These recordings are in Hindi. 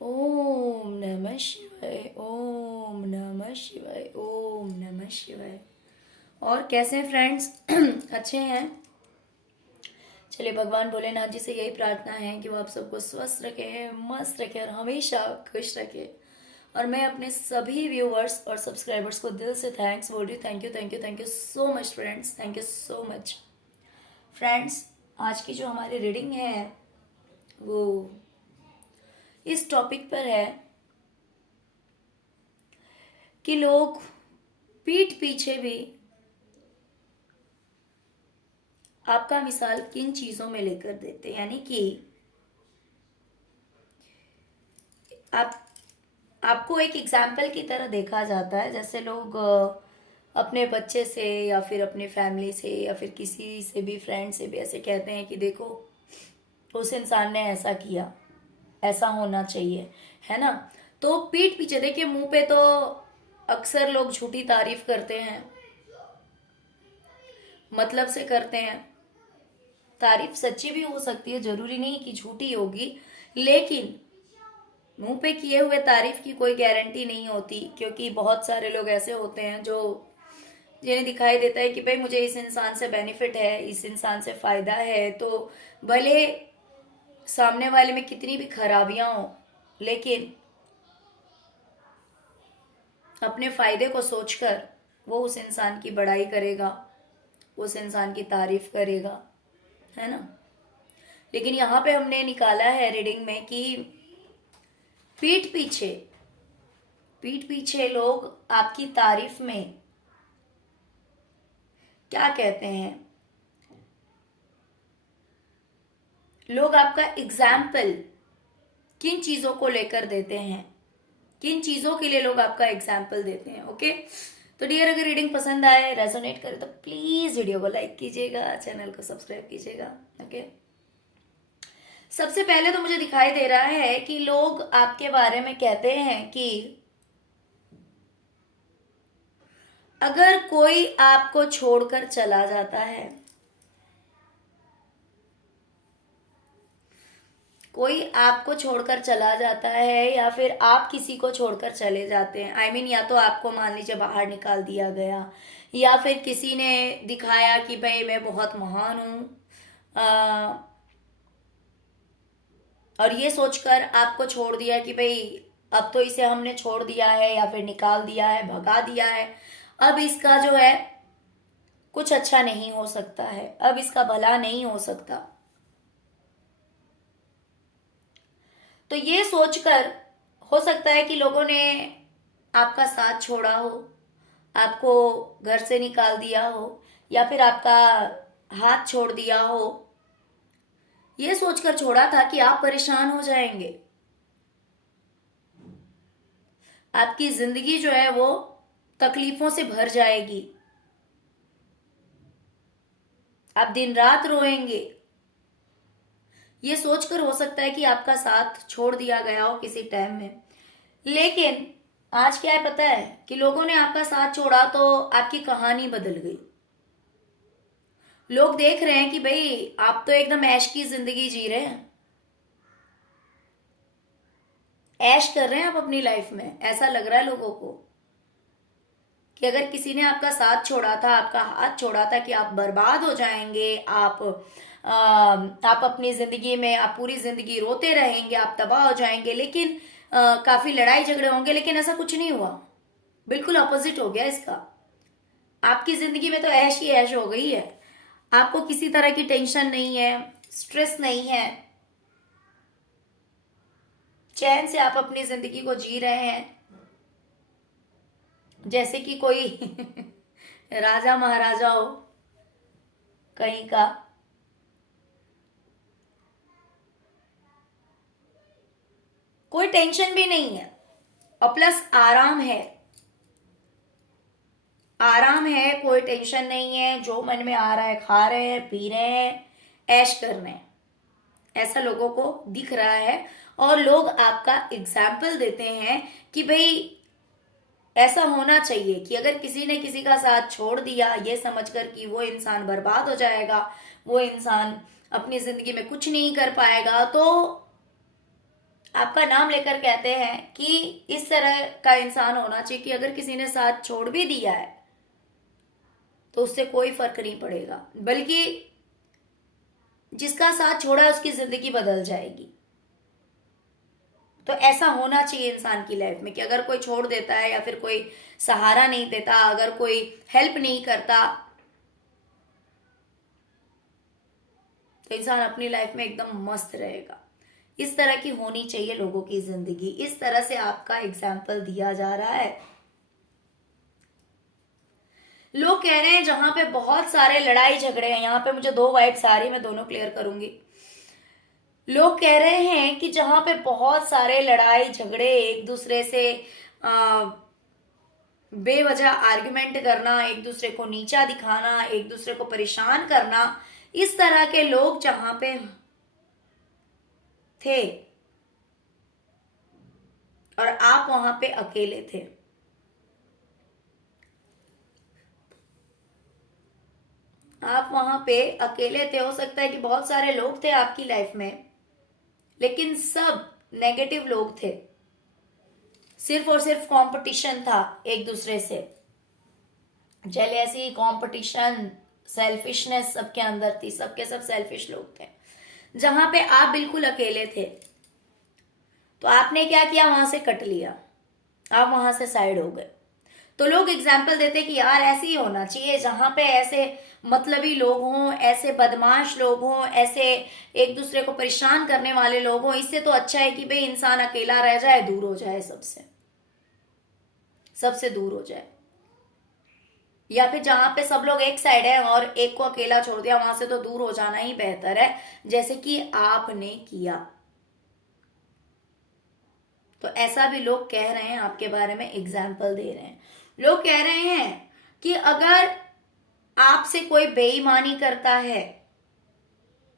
ओम नमः शिवाय, ओम नमः शिवाय, ओम नमः शिवाय। और कैसे हैं फ्रेंड्स? अच्छे हैं? चलिए, भगवान भोलेनाथ जी से यही प्रार्थना है कि वो आप सबको स्वस्थ रखे, मस्त रखे और हमेशा खुश रखे। और मैं अपने सभी व्यूवर्स और सब्सक्राइबर्स को दिल से थैंक्स बोल रही हूँ। Thank you, thank you, thank you so much friends, thank you so much. Friends, आज की जो हमारी रीडिंग है वो इस टॉपिक पर है कि लोग पीठ पीछे भी आपका मिसाल किन चीज़ों में लेकर देते, यानी कि आप आपको एक एग्जाम्पल की तरह देखा जाता है। जैसे लोग अपने बच्चे से या फिर अपने फैमिली से या फिर किसी से भी, फ्रेंड से भी ऐसे कहते हैं कि देखो उस इंसान ने ऐसा किया, ऐसा होना चाहिए, है ना। तो पीठ पीछे देखिए, मुंह पे तो अक्सर लोग झूठी तारीफ करते हैं, मतलब से करते हैं। तारीफ सच्ची भी हो सकती है, जरूरी नहीं कि झूठी होगी, लेकिन मुंह पे किए हुए तारीफ की कोई गारंटी नहीं होती, क्योंकि बहुत सारे लोग ऐसे होते हैं जो जिन्हें दिखाई देता है कि भाई मुझे इस इंसान से बेनिफिट है, इस इंसान से फायदा है, तो भले सामने वाले में कितनी भी खराबियां हो, लेकिन अपने फायदे को सोचकर वो उस इंसान की बड़ाई करेगा, उस इंसान की तारीफ करेगा, है ना। लेकिन यहाँ पे हमने निकाला है रीडिंग में कि पीठ पीछे पीठ पीछे लोग आपकी तारीफ में क्या कहते हैं। लोग आपका एग्जाम्पल किन चीजों को लेकर देते हैं, किन चीजों के लिए लोग आपका एग्जाम्पल देते हैं। ओके, तो डियर, अगर रीडिंग पसंद आए, रेजोनेट करे, तो प्लीज वीडियो को लाइक कीजिएगा, चैनल को सब्सक्राइब कीजिएगा। ओके, सबसे पहले तो मुझे दिखाई दे रहा है कि लोग आपके बारे में कहते हैं कि अगर कोई आपको छोड़कर चला जाता है, कोई आपको छोड़कर चला जाता है या फिर आप किसी को छोड़कर चले जाते हैं, आई मीन या तो आपको मान लीजिए बाहर निकाल दिया गया, या फिर किसी ने दिखाया कि भाई मैं बहुत महान हूँ, और ये सोचकर आपको छोड़ दिया कि भाई अब तो इसे हमने छोड़ दिया है या फिर निकाल दिया है, भगा दिया है, अब इसका जो है कुछ अच्छा नहीं हो सकता है, अब इसका भला नहीं हो सकता। तो ये सोचकर हो सकता है कि लोगों ने आपका साथ छोड़ा हो, आपको घर से निकाल दिया हो, या फिर आपका हाथ छोड़ दिया हो। ये सोचकर छोड़ा था कि आप परेशान हो जाएंगे, आपकी जिंदगी जो है वो तकलीफों से भर जाएगी, आप दिन रात रोएंगे। ये सोचकर हो सकता है कि आपका साथ छोड़ दिया गया हो किसी टाइम में। लेकिन आज क्या है पता है, कि लोगों ने आपका साथ छोड़ा तो आपकी कहानी बदल गई। लोग देख रहे हैं कि भाई आप तो एकदम ऐश की जिंदगी जी रहे हैं, ऐश कर रहे हैं आप अपनी लाइफ में। ऐसा लग रहा है लोगों को कि अगर किसी ने आपका साथ छोड़ा था, आपका हाथ छोड़ा था, कि आप बर्बाद हो जाएंगे, आप अपनी जिंदगी में आप पूरी जिंदगी रोते रहेंगे, आप तबाह हो जाएंगे, लेकिन काफी लड़ाई झगड़े होंगे, लेकिन ऐसा कुछ नहीं हुआ। बिल्कुल अपोजिट हो गया इसका। आपकी जिंदगी में तो ऐश ही ऐश हो गई है, आपको किसी तरह की टेंशन नहीं है, स्ट्रेस नहीं है, चैन से आप अपनी जिंदगी को जी रहे हैं, जैसे कि कोई राजा महाराजा हो कहीं का। कोई टेंशन भी नहीं है, और प्लस आराम है, आराम है, कोई टेंशन नहीं है, जो मन में आ रहा है खा रहे हैं, पी रहे हैं, ऐश कर रहे हैं। ऐसा लोगों को दिख रहा है, और लोग आपका एग्जाम्पल देते हैं कि भाई ऐसा होना चाहिए कि अगर किसी ने किसी का साथ छोड़ दिया ये समझकर कि वो इंसान बर्बाद हो जाएगा, वो इंसान अपनी जिंदगी में कुछ नहीं कर पाएगा, तो आपका नाम लेकर कहते हैं कि इस तरह का इंसान होना चाहिए कि अगर किसी ने साथ छोड़ भी दिया है तो उससे कोई फर्क नहीं पड़ेगा, बल्कि जिसका साथ छोड़ा है उसकी जिंदगी बदल जाएगी। तो ऐसा होना चाहिए इंसान की लाइफ में कि अगर कोई छोड़ देता है या फिर कोई सहारा नहीं देता, अगर कोई हेल्प नहीं करता, तो इंसान अपनी लाइफ में एकदम मस्त रहेगा। इस तरह की होनी चाहिए लोगों की जिंदगी। इस तरह से आपका एग्जाम्पल दिया जा रहा है। लोग कह रहे हैं जहां पे बहुत सारे लड़ाई झगड़े हैं, यहां पे मुझे दो वाइब्स आ रही, मैं दोनों क्लियर करूंगी। लोग कह रहे हैं कि जहां पे बहुत सारे लड़ाई झगड़े, एक दूसरे से बेवजह आर्गुमेंट करना, एक दूसरे को नीचा दिखाना, एक दूसरे को परेशान करना, इस तरह के लोग जहां पे थे और आप वहां पे अकेले थे, आप वहां पे अकेले थे, हो सकता है कि बहुत सारे लोग थे आपकी लाइफ में, लेकिन सब नेगेटिव लोग थे, सिर्फ और सिर्फ कंपटीशन था एक दूसरे से, जेलेसी, कंपटीशन, सेल्फिशनेस सबके अंदर थी, सबके सब सेल्फिश लोग थे। जहां पे आप बिल्कुल अकेले थे, तो आपने क्या किया, वहां से कट लिया, आप वहां से साइड हो गए। तो लोग एग्जाम्पल देते कि यार ऐसे ही होना चाहिए, जहां पे ऐसे मतलबी लोग हों, ऐसे बदमाश लोग हों, ऐसे एक दूसरे को परेशान करने वाले लोग हों, इससे तो अच्छा है कि भाई इंसान अकेला रह जाए, दूर हो जाए, सबसे सबसे दूर हो जाए। या फिर जहां पे सब लोग एक साइड है और एक को अकेला छोड़ दिया, वहां से तो दूर हो जाना ही बेहतर है, जैसे कि आपने किया। तो ऐसा भी लोग कह रहे हैं आपके बारे में, एग्जाम्पल दे रहे हैं। लोग कह रहे हैं कि अगर आपसे कोई बेईमानी करता है,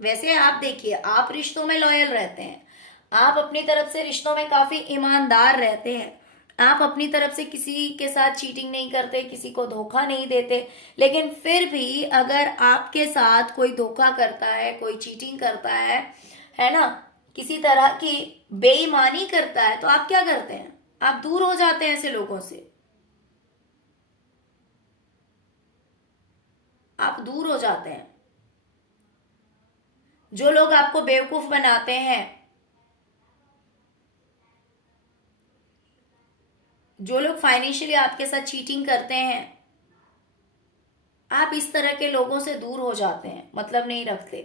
वैसे आप देखिए, आप रिश्तों में लॉयल रहते हैं, आप अपनी तरफ से रिश्तों में काफी ईमानदार रहते हैं, आप अपनी तरफ से किसी के साथ चीटिंग नहीं करते, किसी को धोखा नहीं देते, लेकिन फिर भी अगर आपके साथ कोई धोखा करता है, कोई चीटिंग करता है ना, किसी तरह की बेईमानी करता है, तो आप क्या करते हैं, आप दूर हो जाते हैं ऐसे लोगों से, आप दूर हो जाते हैं। जो लोग आपको बेवकूफ बनाते हैं, जो लोग फाइनेंशियली आपके साथ चीटिंग करते हैं, आप इस तरह के लोगों से दूर हो जाते हैं, मतलब नहीं रखते।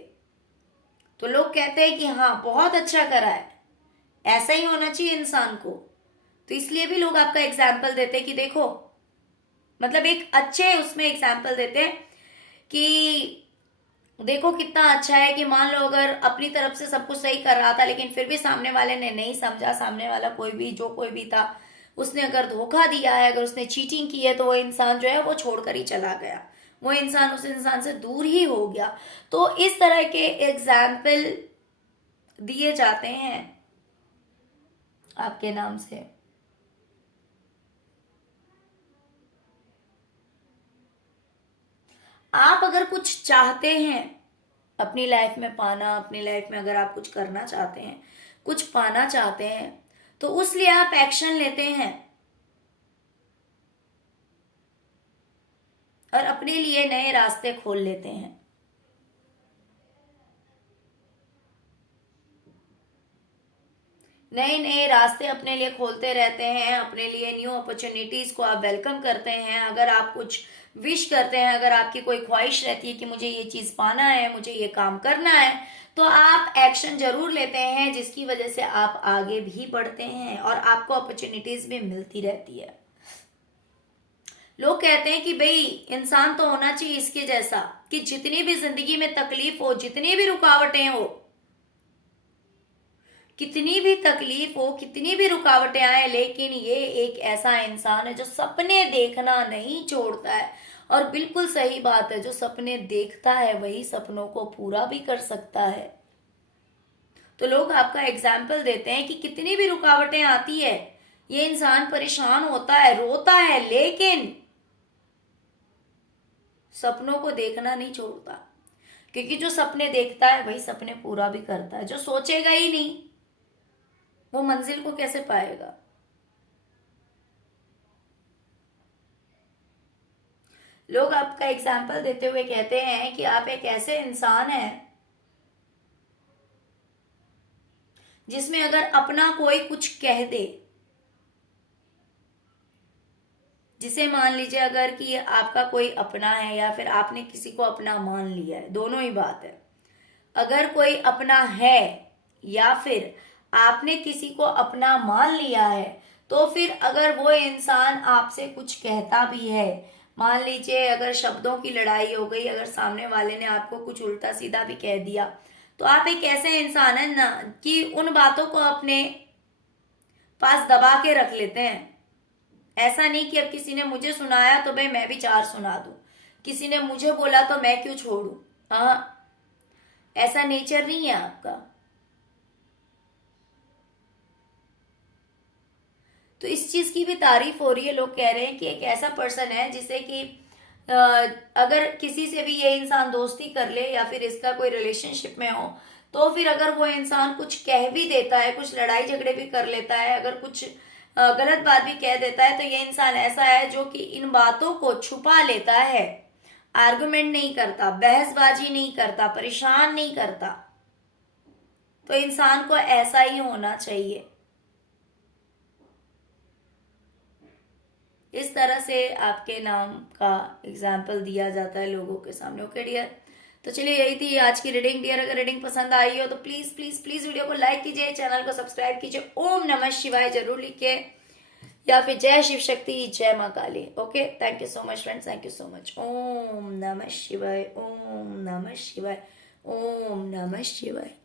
तो लोग कहते हैं कि हाँ बहुत अच्छा करा है, ऐसा ही होना चाहिए इंसान को। तो इसलिए भी लोग आपका एग्जाम्पल देते हैं कि देखो, मतलब एक अच्छे उसमें एग्जाम्पल देते हैं कि देखो कितना अच्छा है कि मान लो अगर अपनी तरफ से सब कुछ सही कर रहा था, लेकिन फिर भी सामने वाले ने नहीं समझा, सामने वाला कोई भी, जो कोई भी था, उसने अगर धोखा दिया है, अगर उसने चीटिंग की है, तो वो इंसान जो है वो छोड़कर ही चला गया, वो इंसान उस इंसान से दूर ही हो गया। तो इस तरह के एग्जाम्पल दिए जाते हैं आपके नाम से। आप अगर कुछ चाहते हैं अपनी लाइफ में पाना, अपनी लाइफ में अगर आप कुछ करना चाहते हैं, कुछ पाना चाहते हैं, तो उस लिए आप एक्शन लेते हैं और अपने लिए नए रास्ते खोल लेते हैं। नए नए रास्ते अपने लिए खोलते रहते हैं, अपने लिए न्यू अपॉर्चुनिटीज को आप वेलकम करते हैं। अगर आप कुछ विश करते हैं, अगर आपकी कोई ख्वाहिश रहती है कि मुझे ये चीज पाना है, मुझे ये काम करना है, तो आप एक्शन जरूर लेते हैं, जिसकी वजह से आप आगे भी बढ़ते हैं और आपको अपॉर्चुनिटीज भी मिलती रहती है। लोग कहते हैं कि भाई इंसान तो होना चाहिए इसके जैसा कि जितनी भी जिंदगी में तकलीफ हो, जितनी भी रुकावटें हो, कितनी भी तकलीफ हो, कितनी भी रुकावटें आए, लेकिन ये एक ऐसा इंसान है जो सपने देखना नहीं छोड़ता है। और बिल्कुल सही बात है, जो सपने देखता है वही सपनों को पूरा भी कर सकता है। तो लोग आपका एग्जाम्पल देते हैं कि कितनी भी रुकावटें आती है, ये इंसान परेशान होता है, रोता है, लेकिन सपनों को देखना नहीं छोड़ता, क्योंकि जो सपने देखता है वही सपने पूरा भी करता है। जो सोचेगा ही नहीं, वो मंजिल को कैसे पाएगा? लोग आपका एग्जाम्पल देते हुए कहते हैं कि आप एक ऐसे इंसान हैं जिसमें अगर अपना कोई कुछ कह दे, जिसे मान लीजिए अगर कि आपका कोई अपना है या फिर आपने किसी को अपना मान लिया है, दोनों ही बात है। अगर कोई अपना है या फिर आपने किसी को अपना मान लिया है, तो फिर अगर वो इंसान आपसे कुछ कहता भी है, मान लीजिए अगर शब्दों की लड़ाई हो गई, अगर सामने वाले ने आपको कुछ उल्टा सीधा भी कह दिया, तो आप एक ऐसे इंसान है ना कि उन बातों को अपने पास दबा के रख लेते हैं। ऐसा नहीं कि अब किसी ने मुझे सुनाया तो भाई मैं भी 4 सुना दूं, किसी ने मुझे बोला तो मैं क्यों छोड़ू। हाँ, ऐसा नेचर नहीं है आपका। तो इस चीज की भी तारीफ हो रही है, लोग कह रहे हैं कि एक ऐसा पर्सन है जिसे कि अगर किसी से भी ये इंसान दोस्ती कर ले या फिर इसका कोई रिलेशनशिप में हो, तो फिर अगर वो इंसान कुछ कह भी देता है, कुछ लड़ाई झगड़े भी कर लेता है, अगर कुछ गलत बात भी कह देता है, तो ये इंसान ऐसा है जो कि इन बातों को छुपा लेता है, आर्गुमेंट नहीं करता, बहसबाजी नहीं करता, परेशान नहीं करता। तो इंसान को ऐसा ही होना चाहिए। इस तरह से आपके नाम का एग्जाम्पल दिया जाता है लोगों के सामने। ओके डियर, तो चलिए यही थी आज की रीडिंग डियर। अगर रीडिंग पसंद आई हो तो प्लीज प्लीज प्लीज वीडियो को लाइक कीजिए, चैनल को सब्सक्राइब कीजिए, ओम नमः शिवाय जरूर लिखिए या फिर जय शिव शक्ति, जय माँ Kali. Okay, thank you so much friends, thank you so much. ओम नमः शिवाय, ओम नमः शिवाय, ओम नमः शिवाय।